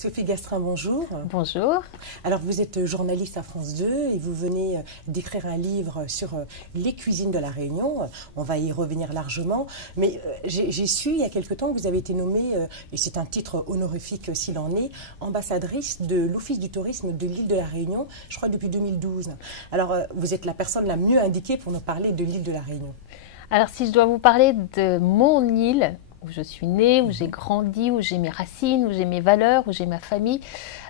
Sophie Gastrin, bonjour. Bonjour. Alors vous êtes journaliste à France 2 et vous venez d'écrire un livre sur les cuisines de la Réunion. On va y revenir largement. Mais j'ai su il y a quelque temps que vous avez été nommée, et c'est un titre honorifique s'il en est, ambassadrice de l'Office du tourisme de l'île de la Réunion, je crois depuis 2012. Alors vous êtes la personne la mieux indiquée pour nous parler de l'île de la Réunion. Alors si je dois vous parler de mon île, où je suis née, où j'ai grandi, où j'ai mes racines, où j'ai mes valeurs, où j'ai ma famille,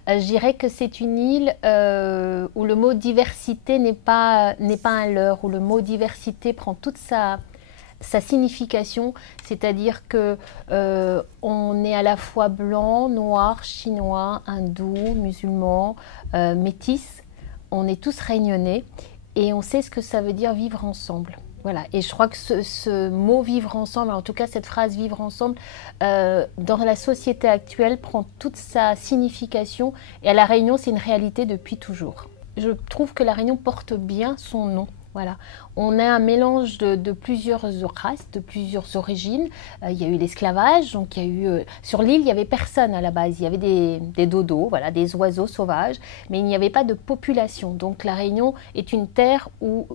je dirais que c'est une île où le mot diversité n'est pas un leurre, où le mot diversité prend toute sa signification, c'est-à-dire que on est à la fois blanc, noir, chinois, hindou, musulman, métis, on est tous réunionnais et on sait ce que ça veut dire vivre ensemble. Voilà, et je crois que ce mot vivre ensemble, en tout cas cette phrase vivre ensemble, dans la société actuelle prend toute sa signification et à La Réunion c'est une réalité depuis toujours. Je trouve que La Réunion porte bien son nom. Voilà. On a un mélange de plusieurs races, de plusieurs origines. Il y a eu l'esclavage, donc il y a eu, sur l'île il n'y avait personne à la base, il y avait des dodos, voilà, des oiseaux sauvages, mais il n'y avait pas de population. Donc La Réunion est une terre où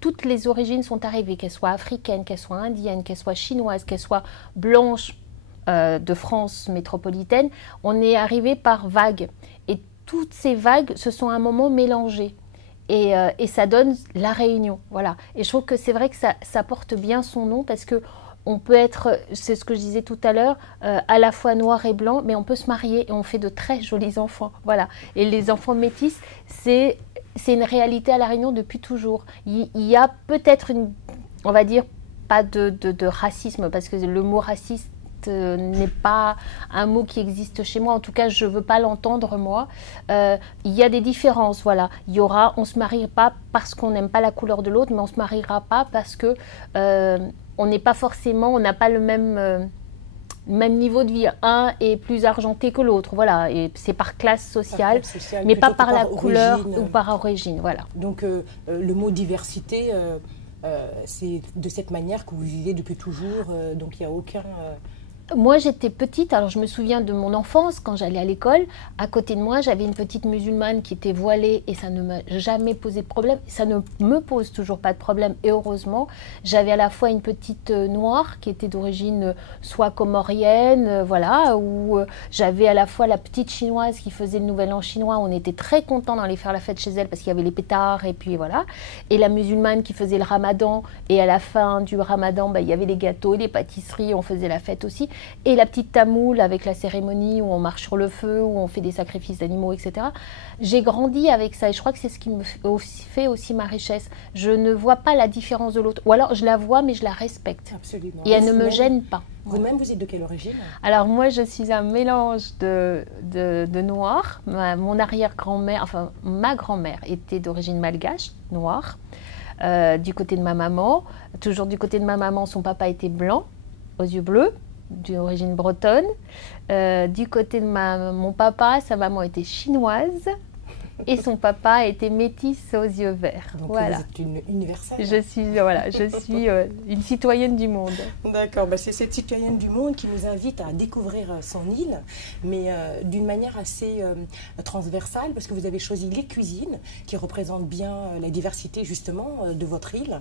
toutes les origines sont arrivées, qu'elles soient africaines, qu'elles soient indiennes, qu'elles soient chinoises, qu'elles soient blanches de France métropolitaine. On est arrivé par vagues. Et toutes ces vagues se sont à un moment mélangées. Et ça donne La Réunion. Voilà. Et je trouve que c'est vrai que ça porte bien son nom parce que on peut être, c'est ce que je disais tout à l'heure, à la fois noir et blanc, mais on peut se marier et on fait de très jolis enfants. Voilà. Et les enfants métis, c'est une réalité à La Réunion depuis toujours. Il y a peut-être on va dire, pas de racisme, parce que le mot raciste n'est pas un mot qui existe chez moi. En tout cas, je ne veux pas l'entendre, moi. Il y a des différences, voilà. On ne se mariera pas parce qu'on n'aime pas la couleur de l'autre, mais on ne se mariera pas parce que on n'est pas forcément, on n'a pas le même niveau de vie. Un est plus argenté que l'autre, voilà, et c'est par classe sociale, mais pas par la couleur ou par origine, voilà. Donc le mot diversité, c'est de cette manière que vous vivez depuis toujours, donc il n'y a aucun... Moi, j'étais petite, alors je me souviens de mon enfance, quand j'allais à l'école, à côté de moi, j'avais une petite musulmane qui était voilée et ça ne m'a jamais posé de problème. Ça ne me pose toujours pas de problème, et heureusement. J'avais à la fois une petite noire qui était d'origine soit comorienne, voilà, ou j'avais à la fois la petite chinoise qui faisait le nouvel an chinois. On était très contents d'aller faire la fête chez elle parce qu'il y avait les pétards, et puis voilà. Et la musulmane qui faisait le ramadan, et à la fin du ramadan, il y avait les gâteaux, les pâtisseries, on faisait la fête aussi. Et la petite tamoule avec la cérémonie où on marche sur le feu, où on fait des sacrifices d'animaux, etc. J'ai grandi avec ça et je crois que c'est ce qui me fait aussi ma richesse. Je ne vois pas la différence de l'autre. Ou alors je la vois mais je la respecte. Absolument. Et elle ne me gêne pas. Vous-même, vous êtes de quelle origine? Alors moi je suis un mélange de noir. Mon arrière-grand-mère, enfin ma grand-mère était d'origine malgache, noire. Du côté de ma maman. Toujours du côté de ma maman, son papa était blanc, aux yeux bleus, d'origine bretonne. Du côté de mon papa, sa maman était chinoise et son papa était métis aux yeux verts. Donc voilà. Vous êtes une universelle. Je suis une citoyenne du monde. D'accord, c'est cette citoyenne du monde qui nous invite à découvrir son île, mais d'une manière assez transversale, parce que vous avez choisi les cuisines qui représentent bien la diversité justement de votre île,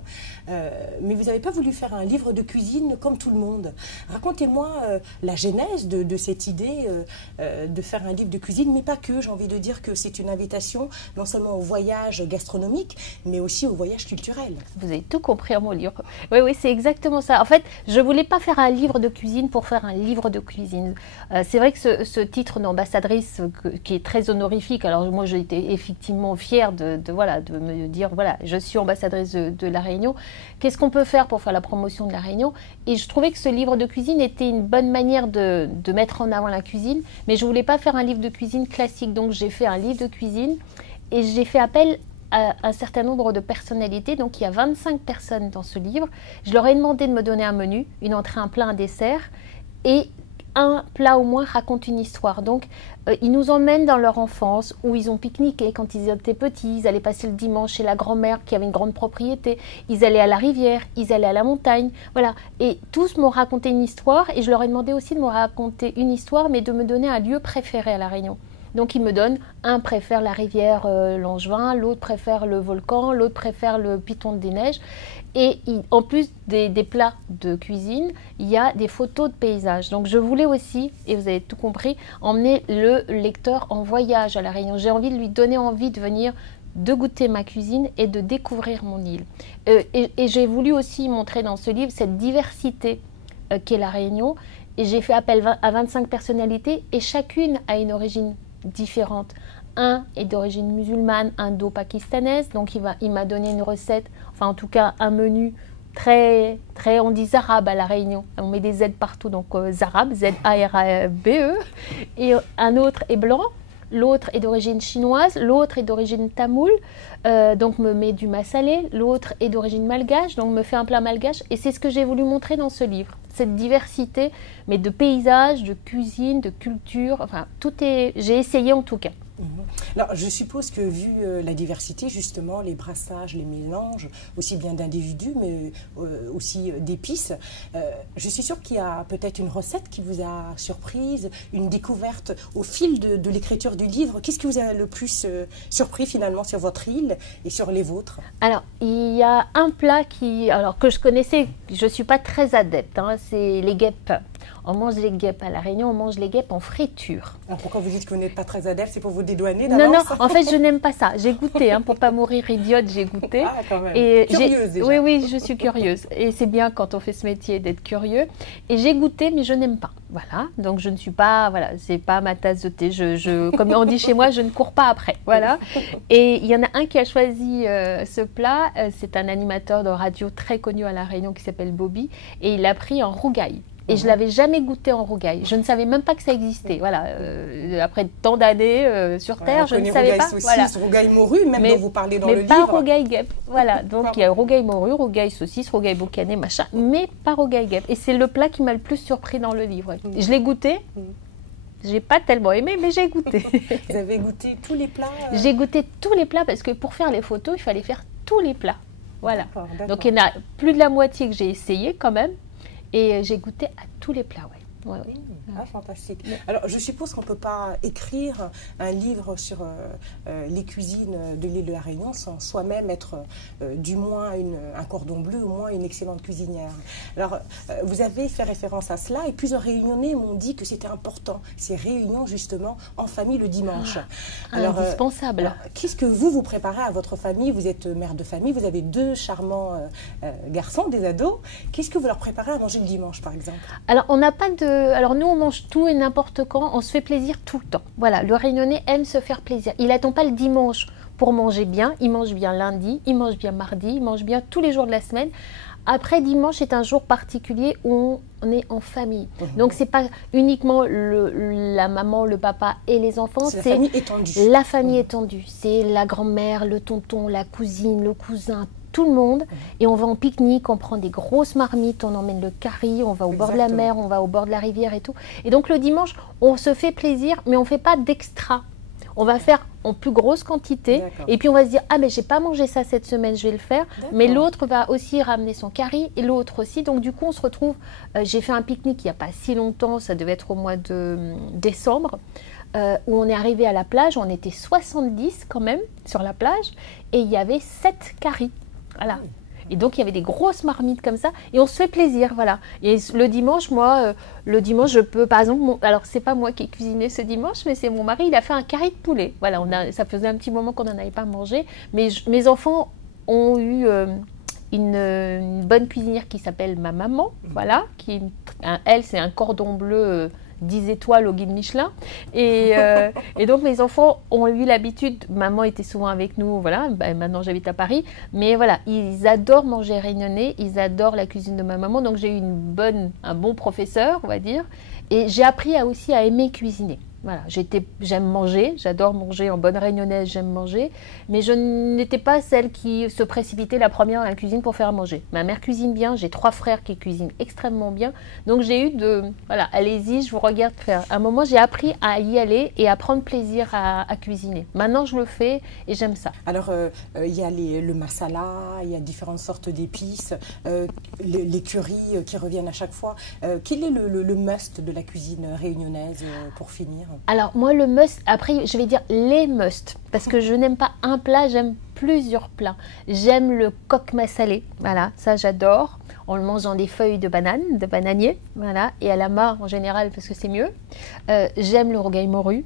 mais vous n'avez pas voulu faire un livre de cuisine comme tout le monde. Racontez-moi la genèse de cette idée de faire un livre de cuisine, mais pas que. J'ai envie de dire que c'est une invitation non seulement au voyage gastronomique, mais aussi au voyage culturel. Vous avez tout compris en mon livre. Oui, oui, c'est exactement ça. En fait, je ne voulais pas faire un livre de cuisine pour faire un livre de cuisine. C'est vrai que ce titre d'ambassadrice, qui est très honorifique, alors moi j'ai été effectivement fière de me dire, voilà, je suis ambassadrice de La Réunion. Qu'est-ce qu'on peut faire pour faire la promotion de La Réunion? Et je trouvais que ce livre de cuisine était une bonne manière de mettre en avant la cuisine, mais je ne voulais pas faire un livre de cuisine classique. Donc j'ai fait un livre de cuisine et j'ai fait appel à un certain nombre de personnalités. Donc il y a 25 personnes dans ce livre. Je leur ai demandé de me donner un menu, une entrée, un plat, un dessert et un plat au moins raconte une histoire. Donc, ils nous emmènent dans leur enfance où ils ont pique-niqué quand ils étaient petits. Ils allaient passer le dimanche chez la grand-mère qui avait une grande propriété. Ils allaient à la rivière, ils allaient à la montagne. Voilà. Et tous m'ont raconté une histoire. Et je leur ai demandé aussi de me raconter une histoire, mais de me donner un lieu préféré à La Réunion. Donc, ils me donnent, un préfère la rivière Langevin, l'autre préfère le volcan, l'autre préfère le Piton des Neiges. Et en plus des plats de cuisine, il y a des photos de paysages. Donc, je voulais aussi, et vous avez tout compris, emmener le lecteur en voyage à La Réunion. J'ai envie de lui donner envie de venir, de goûter ma cuisine et de découvrir mon île. Et j'ai voulu aussi montrer dans ce livre cette diversité qu'est La Réunion. Et j'ai fait appel à 25 personnalités et chacune a une origine différente. Un est d'origine musulmane, indo-pakistanaise, donc il m'a donné une recette, enfin en tout cas un menu très, on dit zarabe à La Réunion, on met des Z partout, donc zarabe, Z-A-R-A-B-E, et un autre est blanc, l'autre est d'origine chinoise, l'autre est d'origine tamoule, donc me met du massalé, l'autre est d'origine malgache, donc me fait un plat malgache, et c'est ce que j'ai voulu montrer dans ce livre, cette diversité, mais de paysages, de cuisine, de culture, enfin j'ai essayé en tout cas. Alors, je suppose que vu la diversité, justement, les brassages, les mélanges, aussi bien d'individus, mais aussi d'épices, je suis sûre qu'il y a peut-être une recette qui vous a surprise, une découverte au fil de l'écriture du livre. Qu'est-ce qui vous a le plus surpris finalement sur votre île et sur les vôtres? Alors, il y a un plat que je connaissais, je ne suis pas très adepte, hein, c'est les guêpes. On mange les guêpes à La Réunion, on mange les guêpes en friture. Alors pourquoi vous dites que vous n'êtes pas très adepte? C'est pour vous dédouaner d'avance? Non, en fait, je n'aime pas ça. J'ai goûté, hein, pour ne pas mourir idiote, j'ai goûté. Ah, quand même. Et curieuse déjà. Oui, je suis curieuse. Et c'est bien quand on fait ce métier d'être curieux. Et j'ai goûté, mais je n'aime pas. Voilà, donc je ne suis pas, voilà, c'est pas ma tasse de thé. Comme on dit chez moi, je ne cours pas après. Voilà. Et il y en a un qui a choisi ce plat. C'est un animateur de radio très connu à La Réunion qui s'appelle Bobby. Et il l'a pris en rougail. Et je ne l'avais jamais goûté en rougail. Je ne savais même pas que ça existait. Voilà. Après tant d'années sur Terre, je ne savais pas. Saucisse, rougail morue, même dont vous parlez dans le livre. Mais pas rougail guêpe. Voilà. Donc il y a rougail morue, rougail saucisse, rougail boucané, machin, mais pas rougail guêpe. Et c'est le plat qui m'a le plus surpris dans le livre. Je l'ai goûté. J'ai pas tellement aimé, mais j'ai goûté. Vous avez goûté tous les plats J'ai goûté tous les plats parce que pour faire les photos, il fallait faire tous les plats. Voilà. D'accord. Donc il y en a plus de la moitié que j'ai essayé quand même. Et j'ai goûté à tous les plats, ouais. Ah, fantastique. Alors, je suppose qu'on ne peut pas écrire un livre sur les cuisines de l'île de la Réunion sans soi-même être du moins un cordon bleu, au moins une excellente cuisinière. Alors, vous avez fait référence à cela et plusieurs Réunionnais m'ont dit que c'était important, ces réunions justement en famille le dimanche. Alors, indispensable. Qu'est-ce que vous préparez à votre famille? Vous êtes mère de famille, vous avez deux charmants garçons, des ados. Qu'est-ce que vous leur préparez à manger le dimanche, par exemple? Alors, on n'a pas de... Alors, nous, on mange tout et n'importe quand, on se fait plaisir tout le temps. Voilà, le Réunionnais aime se faire plaisir. Il n'attend pas le dimanche pour manger bien, il mange bien lundi, il mange bien mardi, il mange bien tous les jours de la semaine. Après, dimanche est un jour particulier où on est en famille. Donc, ce n'est pas uniquement la maman, le papa et les enfants. C'est la famille étendue. La famille étendue. C'est la grand-mère, le tonton, la cousine, le cousin, tout le monde. Et on va en pique-nique, on prend des grosses marmites, on emmène le curry, on va au bord de la mer, on va au bord de la rivière et tout. Et donc, le dimanche, on se fait plaisir, mais on ne fait pas d'extra. On va faire en plus grosse quantité et puis on va se dire « Ah, mais j'ai pas mangé ça cette semaine, je vais le faire. » Mais l'autre va aussi ramener son curry et l'autre aussi. Donc du coup, on se retrouve… j'ai fait un pique-nique il n'y a pas si longtemps, ça devait être au mois de décembre, où on est arrivé à la plage, on était 70 quand même sur la plage et il y avait 7 currys. Voilà. Et donc, il y avait des grosses marmites comme ça. Et on se fait plaisir, voilà. Et le dimanche, moi, je peux, par exemple, alors, c'est pas moi qui ai cuisiné ce dimanche, mais c'est mon mari, il a fait un curry de poulet. Voilà, ça faisait un petit moment qu'on n'en avait pas mangé. Mais mes enfants ont eu une bonne cuisinière qui s'appelle ma maman, voilà. Elle, c'est un cordon bleu… 10 étoiles au guide Michelin. Et donc, mes enfants ont eu l'habitude, maman était souvent avec nous, voilà, maintenant j'habite à Paris, mais voilà, ils adorent manger réunionnais, ils adorent la cuisine de ma maman, donc j'ai eu un bon professeur, on va dire, et j'ai appris aussi à aimer cuisiner. Voilà, j'aime manger, j'adore manger, en bonne réunionnaise, j'aime manger, mais je n'étais pas celle qui se précipitait la première à la cuisine pour faire à manger. Ma mère cuisine bien, j'ai 3 frères qui cuisinent extrêmement bien, donc j'ai eu voilà, allez-y, je vous regarde faire. À un moment, j'ai appris à y aller et à prendre plaisir à cuisiner. Maintenant, je le fais et j'aime ça. Alors, il y a le masala, il y a différentes sortes d'épices, les currys qui reviennent à chaque fois. Quel est le must de la cuisine réunionnaise pour finir? Alors moi le must, après je vais dire les must, parce que je n'aime pas un plat, j'aime plusieurs plats. J'aime le coq massalé, voilà, ça j'adore. On le mange dans des feuilles de banane, de bananier, voilà, et à la main en général parce que c'est mieux. J'aime le rogaille morue.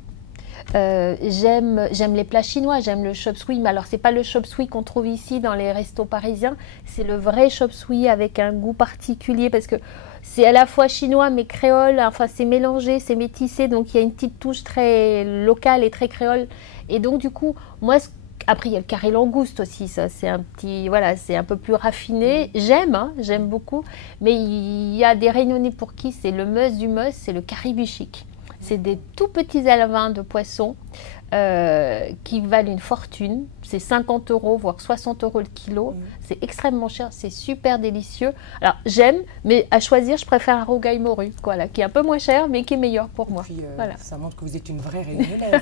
J'aime les plats chinois, j'aime le chop suey, mais alors c'est pas le chop suey qu'on trouve ici dans les restos parisiens, c'est le vrai chop suey avec un goût particulier parce que c'est à la fois chinois mais créole, enfin c'est mélangé, c'est métissé, donc il y a une petite touche très locale et très créole. Et donc du coup, moi, après il y a le carré langouste aussi, ça c'est un petit, voilà, c'est un peu plus raffiné. J'aime beaucoup, mais il y a des Réunionnais pour qui c'est le must du must, c'est le caribichic. C'est des tout petits alevins de poisson qui valent une fortune. C'est 50 €, voire 60 € le kilo. C'est extrêmement cher, c'est super délicieux. Alors j'aime, mais à choisir, je préfère un rogaille morue, voilà, qui est un peu moins cher, mais qui est meilleur pour moi. Et puis, voilà. Ça montre que vous êtes une vraie réunionnaise.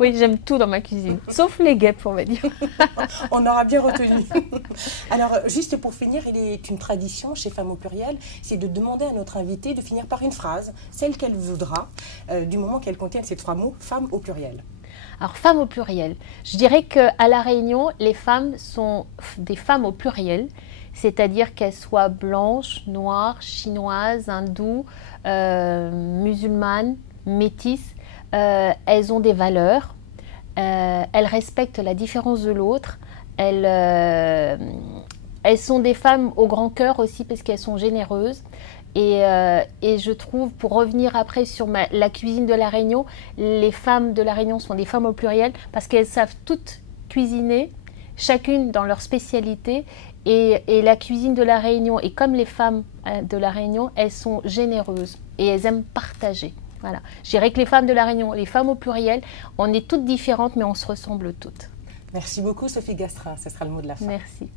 Oui, j'aime tout dans ma cuisine, sauf les guêpes, on va dire. On aura bien retenu. Alors, juste pour finir, il est une tradition chez Femmes au pluriel, c'est de demander à notre invitée de finir par une phrase, celle qu'elle voudra, du moment qu'elle contienne ces 3 mots, Femmes au pluriel. Alors, femmes au pluriel. Je dirais qu'à La Réunion, les femmes sont des femmes au pluriel, c'est-à-dire qu'elles soient blanches, noires, chinoises, hindoues, musulmanes, métisses. Elles ont des valeurs, elles respectent la différence de l'autre, elles sont des femmes au grand cœur aussi parce qu'elles sont généreuses. Et je trouve, pour revenir après sur la cuisine de La Réunion, les femmes de La Réunion sont des femmes au pluriel parce qu'elles savent toutes cuisiner, chacune dans leur spécialité. Et la cuisine de La Réunion, et comme les femmes de La Réunion, elles sont généreuses et elles aiment partager. Voilà. Je dirais que les femmes de La Réunion, les femmes au pluriel, on est toutes différentes mais on se ressemble toutes. Merci beaucoup Sophie Gastrin, ce sera le mot de la fin. Merci.